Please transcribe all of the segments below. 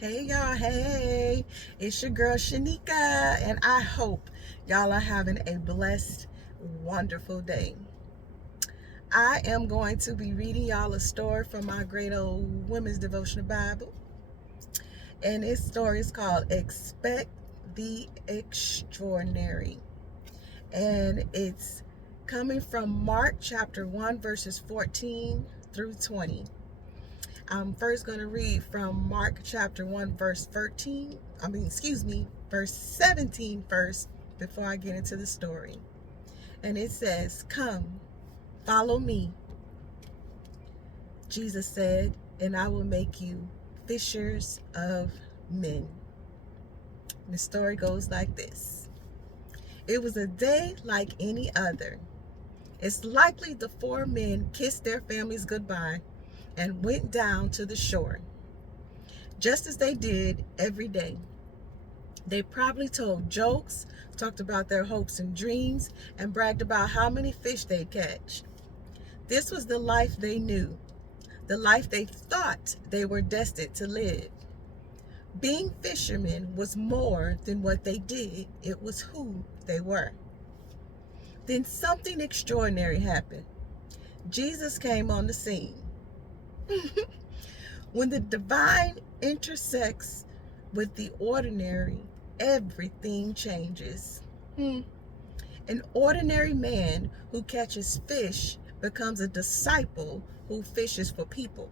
Hey y'all, hey, it's your girl Shanika, and I hope y'all are having a blessed, wonderful day. I am going to be reading y'all a story from my great old women's devotional Bible, and this story is called Expect the Extraordinary, and it's coming from Mark chapter 1, verses 14 through 20. I'm first going to read from Mark chapter 1, verse 17 first before I get into the story. And it says, "Come, follow me," Jesus said, "and I will make you fishers of men." The story goes like this. It was a day like any other. It's likely the four men kissed their families goodbye and went down to the shore, just as they did every day. They probably told jokes, talked about their hopes and dreams, and bragged about how many fish they'd catch. This was the life they knew, the life they thought they were destined to live. Being fishermen was more than what they did, it was who they were. Then something extraordinary happened. Jesus came on the scene. When the divine intersects with the ordinary, everything changes. An ordinary man who catches fish becomes a disciple who fishes for people.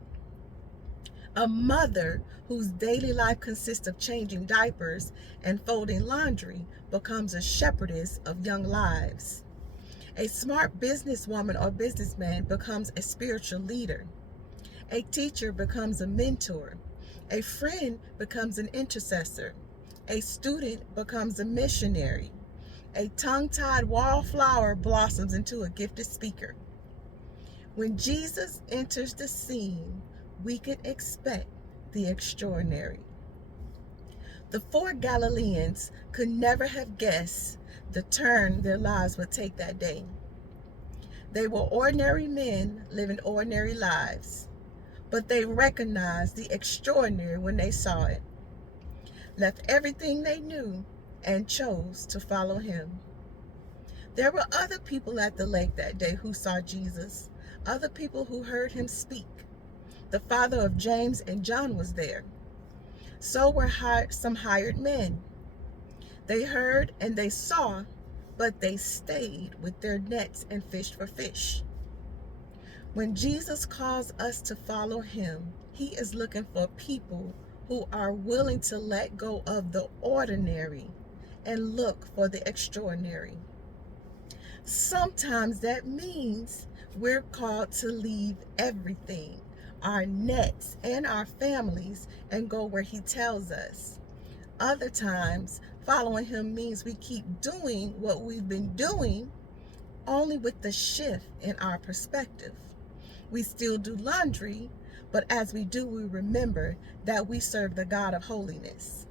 A mother whose daily life consists of changing diapers and folding laundry becomes a shepherdess of young lives. A smart businesswoman or businessman becomes a spiritual leader. A teacher becomes a mentor. A friend becomes an intercessor. A student becomes a missionary. A tongue-tied wallflower blossoms into a gifted speaker. When Jesus enters the scene, we can expect the extraordinary. The four Galileans could never have guessed the turn their lives would take that day. They were ordinary men living ordinary lives, but they recognized the extraordinary when they saw it, left everything they knew, and chose to follow him. There were other people at the lake that day who saw Jesus, other people who heard him speak. The father of James and John was there. So were some hired men. They heard and they saw, but they stayed with their nets and fished for fish. When Jesus calls us to follow him, he is looking for people who are willing to let go of the ordinary and look for the extraordinary. Sometimes that means we're called to leave everything, our nets and our families, and go where he tells us. Other times, following him means we keep doing what we've been doing, only with the shift in our perspective. We still do laundry, but as we do, we remember that we serve the God of holiness.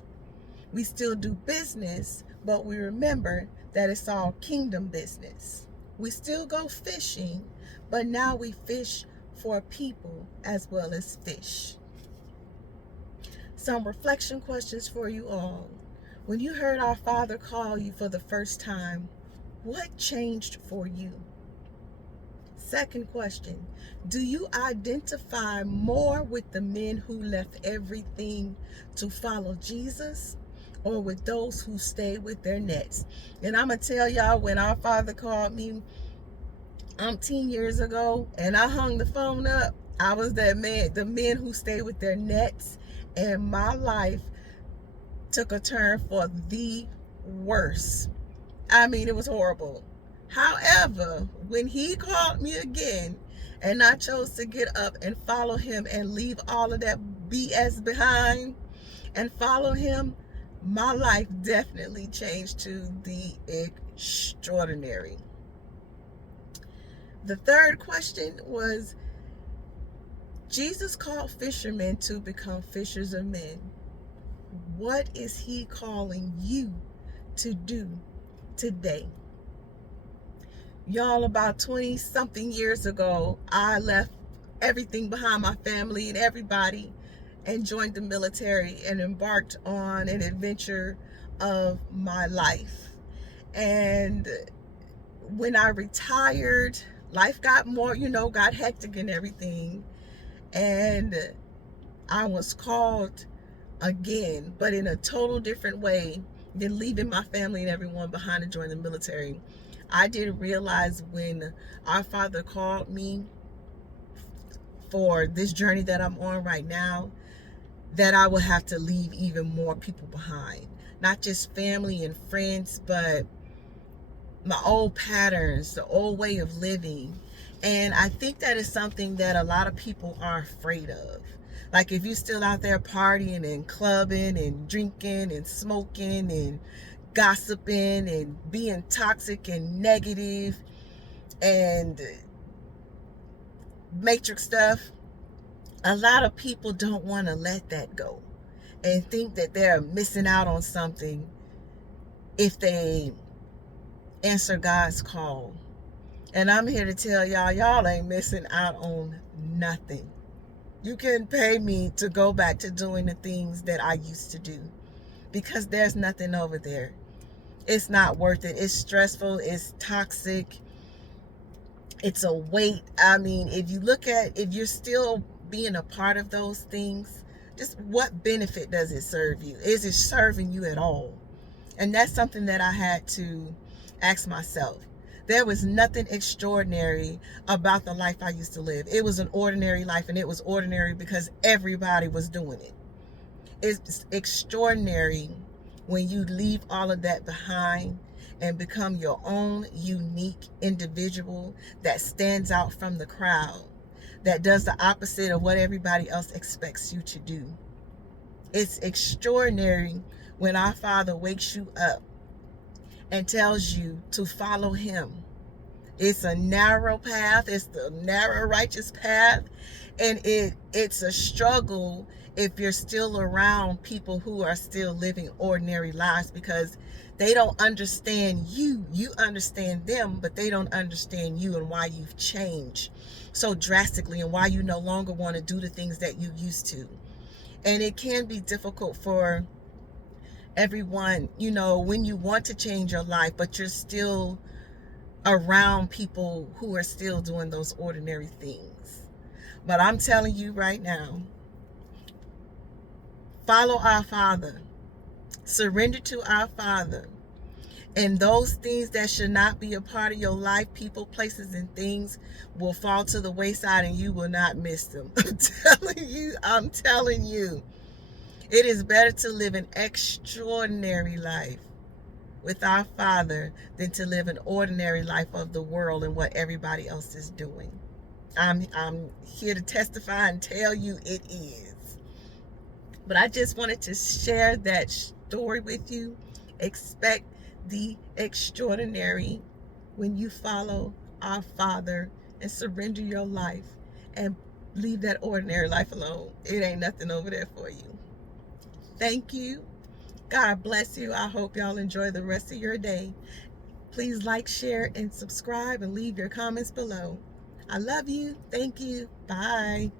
We still do business, but we remember that it's all kingdom business. We still go fishing, but now we fish for people as well as fish. Some reflection questions for you all. When you heard our Father call you for the first time, what changed for you? Second question, do you identify more with the men who left everything to follow Jesus, or with those who stayed with their nets? And I'm going to tell y'all, when our Father called me 10 years ago and I hung the phone up, I was that man, the men who stayed with their nets, and my life took a turn for the worse. I mean, it was horrible. However, when he called me again and I chose to get up and follow him and leave all of that BS behind and follow him, my life definitely changed to the extraordinary. The third question was, Jesus called fishermen to become fishers of men. What is he calling you to do today? Y'all, about 20 something years ago, I left everything behind, my family and everybody, and joined the military and embarked on an adventure of my life. And when I retired, life got more, got hectic and everything. And I was called again, but in a total different way than leaving my family and everyone behind to join the military. I didn't realize when our Father called me for this journey that I'm on right now, that I would have to leave even more people behind. Not just family and friends, but my old patterns, the old way of living. And I think that is something that a lot of people are afraid of. Like if you're still out there partying and clubbing and drinking and smoking and gossiping and being toxic and negative and matrix stuff, a lot of people don't want to let that go and think that they're missing out on something if they answer God's call. And I'm here to tell y'all ain't missing out on nothing. You can pay me to go back to doing the things that I used to do, because there's nothing over there. It's not worth it. It's stressful. It's toxic. It's a weight. I mean, if you're still being a part of those things, just what benefit does it serve you? Is it serving you at all? And that's something that I had to ask myself. There was nothing extraordinary about the life I used to live. It was an ordinary life, and it was ordinary because everybody was doing it. It's extraordinary when you leave all of that behind and become your own unique individual that stands out from the crowd, that does the opposite of what everybody else expects you to do. It's extraordinary when our Father wakes you up and tells you to follow him. It's a narrow path. It's the narrow righteous path. And it's a struggle if you're still around people who are still living ordinary lives, because they don't understand you. You understand them, but they don't understand you and why you've changed so drastically and why you no longer want to do the things that you used to. And it can be difficult for everyone, when you want to change your life, but you're still around people who are still doing those ordinary things. But I'm telling you right now, follow our Father, surrender to our Father, and those things that should not be a part of your life, people, places, and things, will fall to the wayside and you will not miss them. I'm telling you, it is better to live an extraordinary life with our Father than to live an ordinary life of the world and what everybody else is doing. I'm here to testify and tell you it is. But I just wanted to share that story with you. Expect the extraordinary when you follow our Father and surrender your life and leave that ordinary life alone. It ain't nothing over there for you. Thank you. God bless you. I hope y'all enjoy the rest of your day. Please like, share, and subscribe, and leave your comments below. I love you. Thank you. Bye.